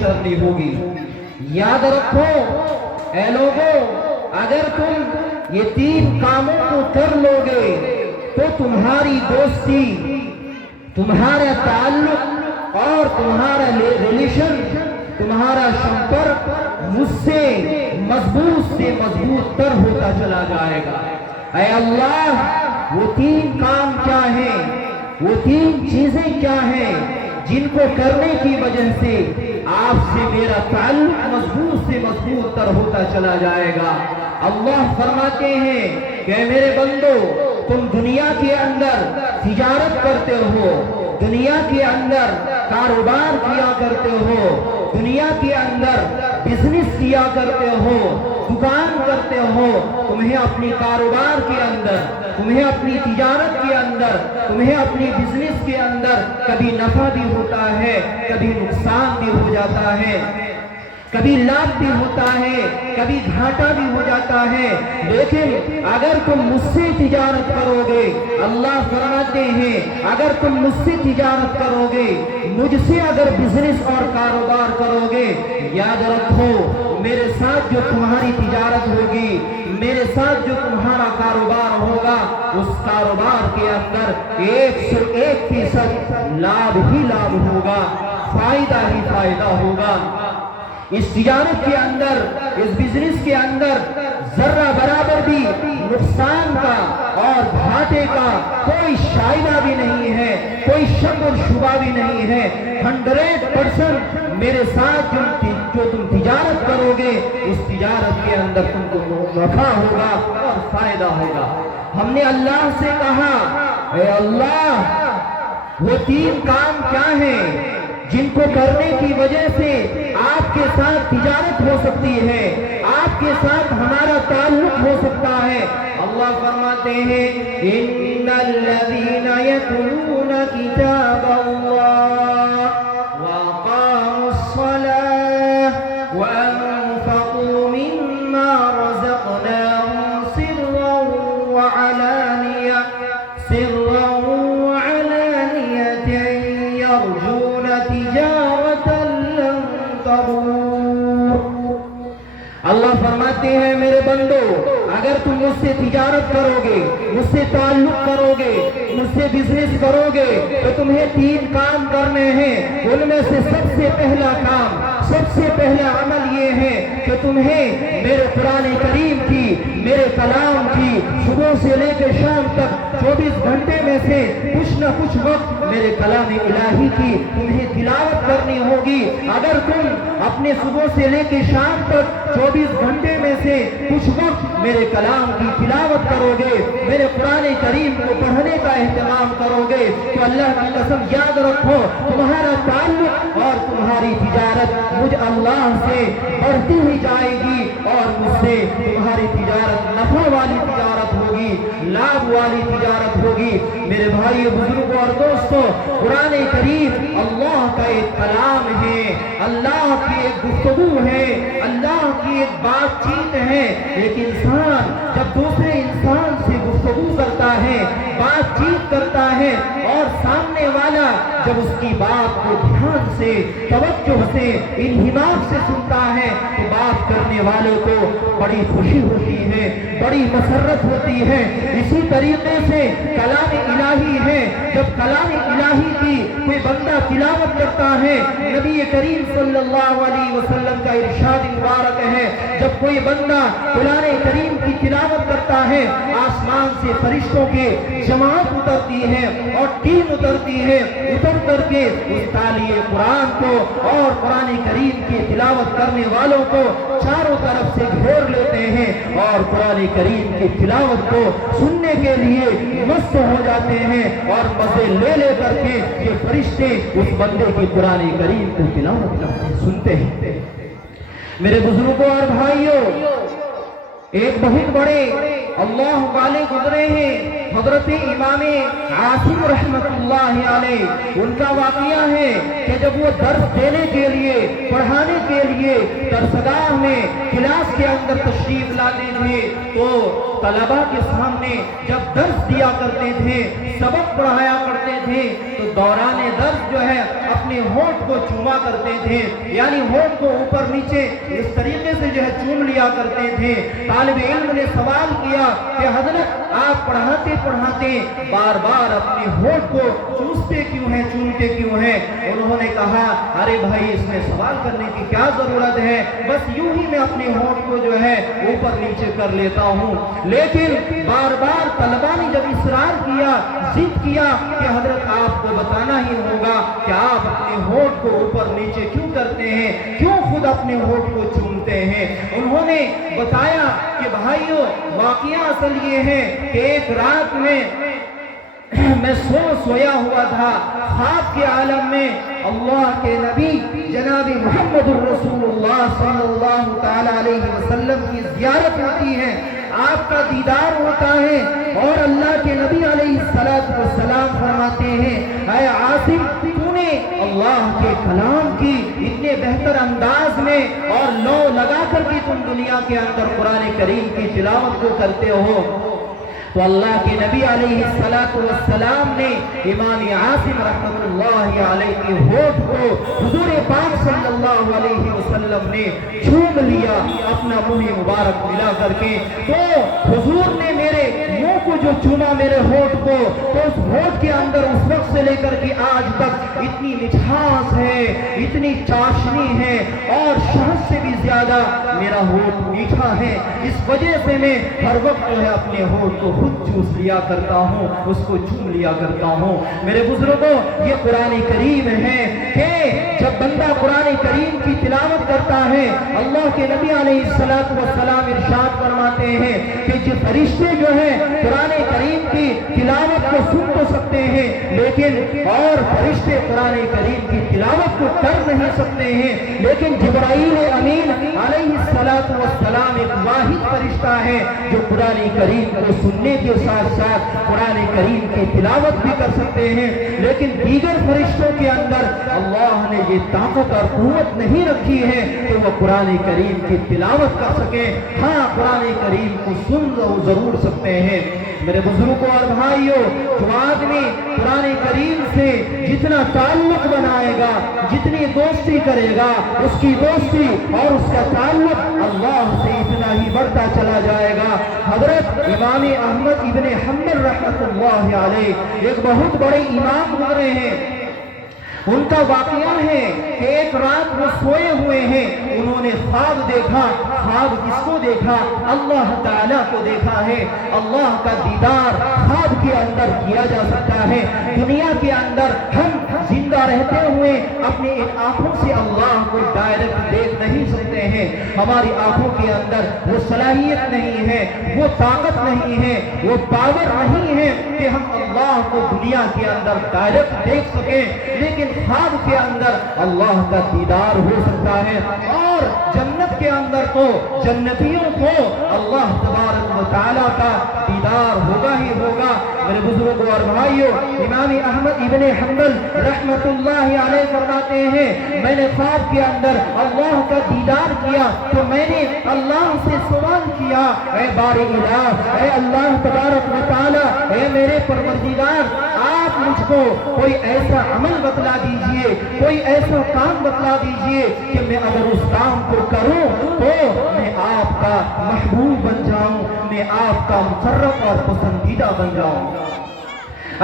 کرنی ہوگی۔ یاد رکھو اے لوگوں، اگر تم یہ 3 کاموں کو کر لو گے تو تمہاری دوستی، تمہارا تعلق اور تمہارا ریلیشن، تمہارا سمپرک مجھ سے مضبوط تر ہوتا چلا جائے گا۔ اے اللہ، وہ 3 کام کیا ہیں، وہ 3 چیزیں کیا ہیں جن کو کرنے کی وجہ سے آپ سے میرا تعلق مضبوط تر ہوتا چلا جائے گا؟ اللہ فرماتے ہیں کہ میرے بندو، تم دنیا کے اندر تجارت کرتے ہو، دنیا کے اندر کاروبار کیا کرتے ہو، دنیا کے اندر بزنس کیا کرتے ہو، دکان کرتے ہو، تمہیں اپنی کاروبار کے اندر، تمہیں اپنی تجارت کے اندر، تمہیں اپنی بزنس کے اندر کبھی نفع بھی ہوتا ہے، کبھی نقصان بھی ہو جاتا ہے، کبھی لابھ بھی ہوتا ہے، کبھی گھاٹا بھی ہو جاتا ہے، لیکن اگر تم مجھ سے تجارت کرو گے، اللہ فرماتے ہیں اگر تم مجھ سے تجارت کرو گے، مجھ سے اگر بزنس اور کاروبار کرو گے، یاد رکھو میرے ساتھ جو تمہاری تجارت ہوگی، میرے ساتھ جو تمہارا کاروبار ہوگا، اس کاروبار کے اندر 101% لابھ ہی لابھ ہوگا، فائدہ ہی فائدہ ہوگا۔ اس تجارت کے اندر، اس بزنس کے اندر ذرہ برابر بھی نقصان کا اور گھاٹے کا کوئی شائبہ بھی نہیں ہے، کوئی شک و شبہ بھی نہیں ہے۔ 100% میرے ساتھ جو تم تجارت کرو گے، اس تجارت کے اندر تم کو نفع ہوگا اور فائدہ ہوگا۔ ہم نے اللہ سے کہا، اے اللہ، وہ 3 کام کیا ہیں جن کو کرنے کی وجہ سے آپ کے ساتھ تجارت ہو سکتی ہے، آپ کے ساتھ ہمارا تعلق ہو سکتا ہے؟ اللہ فرماتے ہیں ان الذین یتلون کتاب اللہ واقاموا الصلاة وانفقوا مما رزقناهم سرا وعلانیہ يرجون تجارة لن تبور۔ اللہ فرماتے ہیں میرے بندو، اگر تم مجھ سے تجارت کرو گے، مجھ سے تعلق کرو گے، مجھ سے بزنس کرو گے، تو تمہیں 3 کام کرنے ہیں۔ ان میں سے سب سے پہلا کام، سب سے پہلا عمل یہ ہے کہ تمہیں میرے قرآن کریم کی، میرے کلام کی صبح سے لے کے شام تک 24 گھنٹے میں سے کچھ نہ کچھ وقت میرے کلام الہی کی تمہیں تلاوت کرنی ہوگی۔ اگر تم اپنے صبح سے لے کے شام تک 24 گھنٹے میں سے کچھ وقت میرے کلام کی تلاوت کرو گے، میرے قرآن کریم کو پڑھنے کا اہتمام کرو گے، تو اللہ کی قسم یاد رکھو تمہارا تعلق اور تمہاری تجارت مجھ اللہ سے بڑھتی ہی جائے گی، اور مجھ سے تمہاری تجارت نفع والی تجارت ہوگی، لابھ والی تجارت ہوگی۔ میرے بھائی بزرگوں اور دوستوں، قرآن کریم اللہ کا ایک کلام ہے، اللہ کی ایک گفتگو ہے، اللہ کی ایک بات چیت ہے۔ ایک انسان جب دوسرے انسان سے گفتگو کرتا ہے، بات چیت کرتا ہے، اور سامنے والا جب اس کی بات کو دھیان سے، توجہ سے، انہمام سے سنتا ہے، تو بات کرنے والے کو بڑی خوشی ہوتی ہے، بڑی مسرت ہوتی ہے۔ اسی طریقے سے کلام الہی ہے، جب کلام الہی کی کوئی بندہ تلاوت کرتا ہے، نبی کریم صلی اللہ علیہ وسلم کا ارشاد مبارک ہے، جب کوئی بندہ قرآن کریم کی تلاوت کرتا ہے، آسمان سے فرشتوں کے جماعت اترتی ہے اور ٹیم اترتی ہے، اتر کر کے اس تالیہ قرآن کو اور قرآن کریم کی تلاوت کرنے والوں کو چاروں طرف سے گھیر لیتے ہیں، اور قرآن کریم کی تلاوت کو سننے کے لیے مست ہو جاتے ہیں، اور مزے لے لے کر کے یہ فرشتے اس بندے کی قرآن کریم کو تلاوت کرتے ہیں، سنتے ہیں۔ میرے بزرگوں اور بھائیوں، ایک بہت بڑے اللہ والے گزرے ہیں، حضرت امام عاصم رحمت اللہ علیہ۔ ان کا واقعہ ہے کہ جب وہ درس دینے کے لیے، پڑھانے کے لیے درسگاہ میں، کلاس کے اندر تشریف لاتے تھے، تو طلبہ کے سامنے جب درس دیا کرتے تھے، سبق پڑھایا کرتے تھے تو دوران درس جو ہے اپنے ہونٹ کو چوما کرتے تھے، یعنی ہونٹ کو اوپر نیچے اس طریقے سے جو ہے چوم لیا کرتے تھے۔ طالب علم نے سوال کیا کہ حضرت آپ پڑھاتے پڑھاتے بار بار اپنے ہونٹ کو چوستے کیوں ہیں، چومتے کیوں ہیں؟ انہوں نے کہا ارے بھائی اس میں سوال کرنے کی کیا ضرورت ہے، بس یوں ہی میں اپنے ہونٹ کو جو ہے اوپر نیچے کر لیتا ہوں۔ لیکن بار بار طلبہ نے جب اصرار کیا، ضد کیا کہ حضرت آپ کو بتانا ہی ہوگا کہ آپ اپنے ہونٹ کو اوپر نیچے کیوں کرتے ہیں، کیوں خود اپنے ہونٹ کو چومتے ہیں؟ انہوں نے بتایا کہ بھائیو واقعہ اصل یہ ہے کہ ایک رات میں سویا ہوا تھا، خواب کے عالم میں اللہ کے نبی جناب محمد الرسول اللہ صلی اللہ تعالی علیہ وسلم کی زیارت ہوتی ہے، آپ کا دیدار ہوتا ہے، اور اللہ کے نبی علیہ السلام فرماتے ہیں اے عاصم تو نے اللہ کے کلام کی اتنے بہتر انداز میں اور لو لگا کر کے تم دنیا کے اندر قرآن کریم کی تلاوت کو کرتے ہو۔ تو اللہ کے نبی علیہ السلام نے امام عاصم رحمۃ اللہ علیہ کے ہونٹ کو حضور پاک صلی اللہ علیہ وسلم نے چوم لیا اپنا منہ مبارک ملا کر کے۔ تو حضور نے میرے منہ کو جو چوما میرے ہونٹ کو، تو اس ہونٹ کے اندر اس وقت سے لے کر کے آج تک اتنی مٹھاس ہے، اتنی چاشنی ہے، اور شہد سے بھی زیادہ میرا ہونٹ میٹھا ہے۔ اس وجہ سے میں ہر وقت جو ہے اپنے ہونٹ کو خود چوس لیا کرتا ہوں، اس کو چوم لیا کرتا ہوں۔ میرے بزرگوں یہ قرآن کریم ہے کہ جب بندہ قرآن کریم کی تلاوت کرتا ہے، اللہ کے نبی علیہ السلام ارشاد فرماتے ہیں کہ جو فرشتے جو ہیں قرآن کریم کی تلاوت کو سن تو سکتے ہیں، لیکن اور فرشتے قرآن کریم کی تلاوت کو کر نہیں سکتے ہیں، لیکن جبرائیل امین علیہ السلام ایک واحد فرشتہ ہے جو قرآن کریم کو سننے کے ساتھ ساتھ قرآن کریم کی تلاوت بھی کر سکتے ہیں۔ لیکن دیگر فرشتوں کے اندر اللہ نے یہ طاقت اور قوت نہیں رکھی ہے کہ وہ قرآن کریم کی تلاوت کر سکیں۔ ہاں قرآن کریم کو سن ضرور سکتے ہیں۔ میرے بزرگوں اور بھائیوں، جو آدمی قرآن کریم سے جتنا تعلق بنائے گا، جتنی دوستی کرے گا، اس کی دوستی اور اس کا تعلق اللہ سے اتنا ہی بڑھتا چلا جائے گا۔ حضرت امام احمد ابن حنبل رحمۃ اللہ علیہ ایک بہت بڑے امام گزرے ہیں۔ ان کا واقعہ ہے کہ ایک رات وہ سوئے ہوئے ہیں، انہوں نے خواب دیکھا۔ خواب کس کو دیکھا؟ اللہ تعالیٰ کو دیکھا ہے۔ اللہ کا دیدار خواب کے اندر کیا جا سکتا ہے۔ دنیا کے اندر ہم زندہ رہتے ہوئے اپنی ان آنکھوں سے اللہ کو ڈائریکٹ دیکھ نہیں سکتے ہیں، ہماری آنکھوں کے اندر وہ صلاحیت نہیں ہے، وہ طاقت نہیں ہے، وہ پاور نہیں ہے کہ ہم اللہ کو دنیا کے اندر ڈائریکٹ دیکھ سکیں، لیکن خواب کے اندر اللہ کا دیدار ہو سکتا ہے۔ اور جنت کے اندر تو جنتیوں کو اللہ تبارک و تعالیٰ کا دیدار ہوگا ہی ہوگا۔ میرے بزرگوں اور بھائیوں، امام احمد ابن حنبل رحمت اللہ علیہ فرماتے ہیں میں نے خواب کے اندر اللہ کا دیدار کیا تو میں نے اللہ سے سوال کیا، اے باری الہ، اے اللہ تبارک و تعالیٰ، اے میرے پروردگار، آپ مجھ کو کوئی ایسا عمل بتلا دیجئے، کوئی ایسا کام بتلا دیجئے کہ میں اگر اس کام کو کروں تو میں آپ کا محبوب بن جاؤں، میں آپ کا مقرب اور پسندیدہ بن جاؤں۔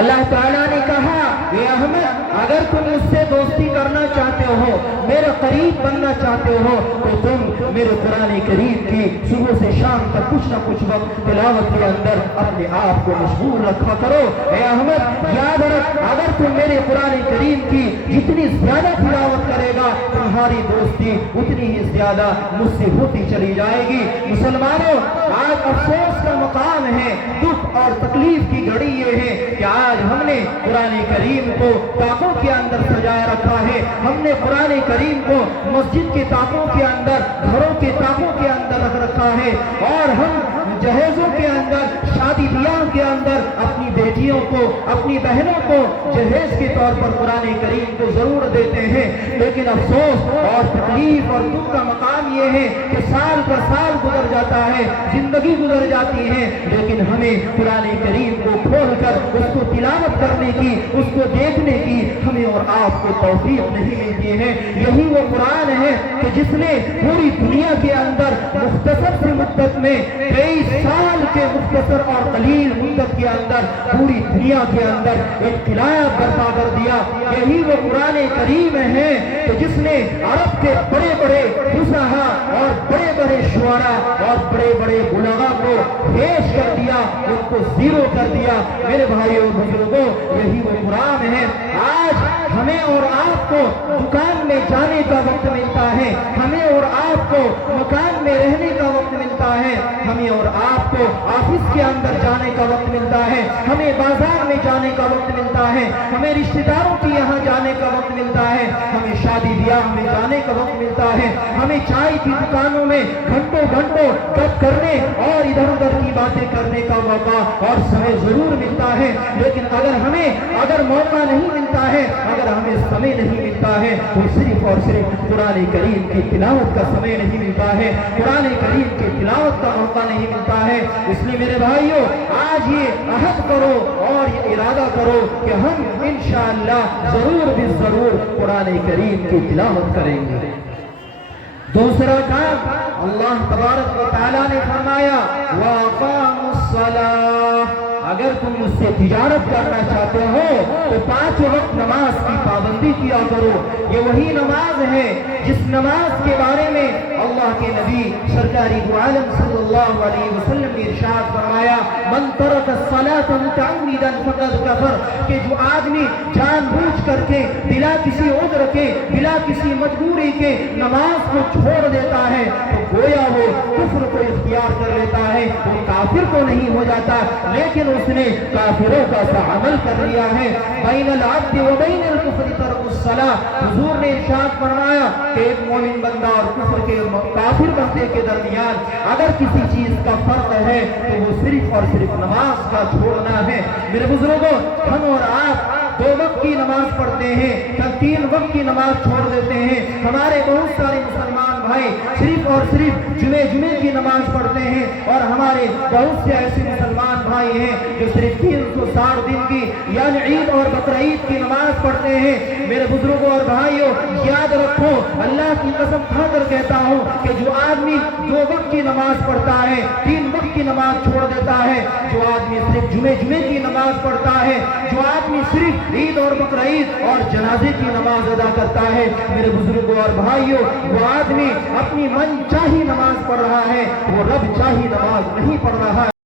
اللہ تعالیٰ نے کہا اے احمد اگر تم مجھ سے دوستی کرنا چاہتے ہو، میرے قریب بننا چاہتے ہو، تو تم میرے قرآن کریم کی صبح سے شام تک کچھ نہ کچھ وقت تلاوت کے اندر اپنے آپ کو مشغول رکھا کرو۔ اے احمد یاد رکھ، اگر تم میرے قرآن کریم کی جتنی زیادہ تلاوت کرے گا، تمہاری دوستی اتنی ہی زیادہ مجھ سے ہوتی چلی جائے گی۔ مسلمانوں، آج افسوس کا مقام ہے، دکھ اور تکلیف کی گھڑی یہ ہے کہ آج ہم نے قرآن کریم کو طاقوں کے اندر سجائے رکھا ہے، ہم نے قرآن کریم کو مسجد کے طاقوں کے اندر، گھروں کے طاقوں کے اندر رکھ رکھا ہے، اور ہم جہیزوں کے اندر، شادی بیاہ کے اندر اپنی بیٹیوں کو، اپنی بہنوں کو جہیز کے طور پر قرآن کریم کو ضرور دیتے ہیں، لیکن افسوس اور تکلیف تکلیف اور دکھ کا مقام یہ ہے کہ سال پر سال گزر جاتا ہے، زندگی گزر جاتی ہے، لیکن ہمیں قرآن کریم کو کھول کر اس کو تلاوت کرنے کی، اس کو دیکھنے کی ہمیں اور آپ کو توفیق نہیں ملتی ہے۔ یہی وہ قرآن ہے کہ جس نے پوری دنیا کے اندر مختصر سی مدت میں 23 سال کے مختصر اور قلیل مدت کے اندر پوری دنیا کے اندر انقلاب برپا کر دیا۔ یہی وہ قرآن کریم ہے کہ جس نے عرب کے بڑے بڑے فصحاء اور بڑے بڑے شعراء اور بڑے بڑے بلغاء کو پیش کر دیا، ان کو زیرو کر دیا۔ میرے بھائیوں اور بزرگوں، یہی وہ قرآن ہے۔ آج ہمیں اور آپ کو دکان میں جانے کا وقت ملتا ہے، ہمیں اور آپ کو مکان میں رہنے کا وقت ملتا ہے، ہمیں اور آپ کو آفس کے اندر جانے کا وقت ملتا ہے، ہمیں بازار میں جانے کا وقت ملتا ہے، ہمیں رشتہ داروں کے یہاں جانے کا وقت ملتا ہے، ہمیں شادی بیاہ میں جانے کا وقت ملتا ہے، ہمیں چائے کی دکانوں میں گھنٹوں گھنٹوں گپ کرنے اور ادھر ادھر کی باتیں کرنے کا موقع اور سمے ضرور ملتا ہے، لیکن اگر موقع نہیں ملتا ہے، اگر ہمیں سمے نہیں ملتا ہے تو صرف اور صرف قرآن کریم کی تلاوت کا سمے نہیں ملتا ہے، قرآن کریم کی تلاوت کا موقع نہیں ملتا ہے۔ اس لیے میرے بھائیوں، آج یہ عہد کرو اور یہ ارادہ کرو کہ ہم انشاءاللہ ضرور بھی ضرور قرآن کریم کی تلاوت کریں گے۔ دوسرا کام، اللہ تبارک و تعالیٰ نے فرمایا وَأَقَامُوا الصَّلَاةَ، اگر تم مجھ سے تجارت کرنا چاہتے ہو تو 5 وقت نماز کی پابندی کیا کرو۔ یہ وہی نماز ہے جس نماز کے بارے میں اللہ کے نبی سرکار دو عالم صلی اللہ علیہ وسلم نے ارشاد فرمایا من ترک الصلاۃ متعمدا فقد کفر، کہ جو آدمی جان بوجھ کر کے بلا کسی عذر کے، بلا کسی مجبوری کے نماز کو چھوڑ دیتا ہے تو گویا وہ کفر کو اختیار کر لیتا ہے، وہ کافر کو نہیں ہو جاتا، لیکن اس نے کافروں کا سا عمل کر لیا ہے۔ بین العبد و بین الکفر ترک الصلاۃ، حضور نے ارشاد فرمایا کہ ایک مومن بندہ اور کفر کے کافر بندے کے درمیان اگر کسی چیز کا فرق ہے تو وہ صرف اور صرف نماز کا چھوڑنا ہے۔ میرے بزرگوں، ہم اور آپ 2 وقت کی نماز پڑھتے ہیں، کل 3 وقت کی نماز چھوڑ دیتے ہیں۔ ہمارے بہت سارے مسلمان بھائی صرف اور صرف جمعے کی نماز پڑھتے ہیں، اور ہمارے بہت سے ایسے مسلمان بھائی ہیں جو صرف 360 دن کی یعنی عید اور بقرعید کی نماز پڑھتے ہیں۔ میرے بزرگوں اور بھائیوں، یاد رکھو، اللہ کی قسم کھا کر کہتا ہوں کہ جو آدمی 2 وقت کی نماز پڑھتا ہے، 3 وقت کی نماز چھوڑ دیتا ہے، جو آدمی صرف جمعے کی نماز پڑھتا ہے، جو آدمی صرف عید اور بقرعید اور جنازے کی نماز ادا کرتا ہے، میرے بزرگوں اور بھائیوں، وہ آدمی اپنی من چاہی نماز پڑھ رہا ہے، وہ رب چاہی نماز نہیں پڑھ رہا ہے۔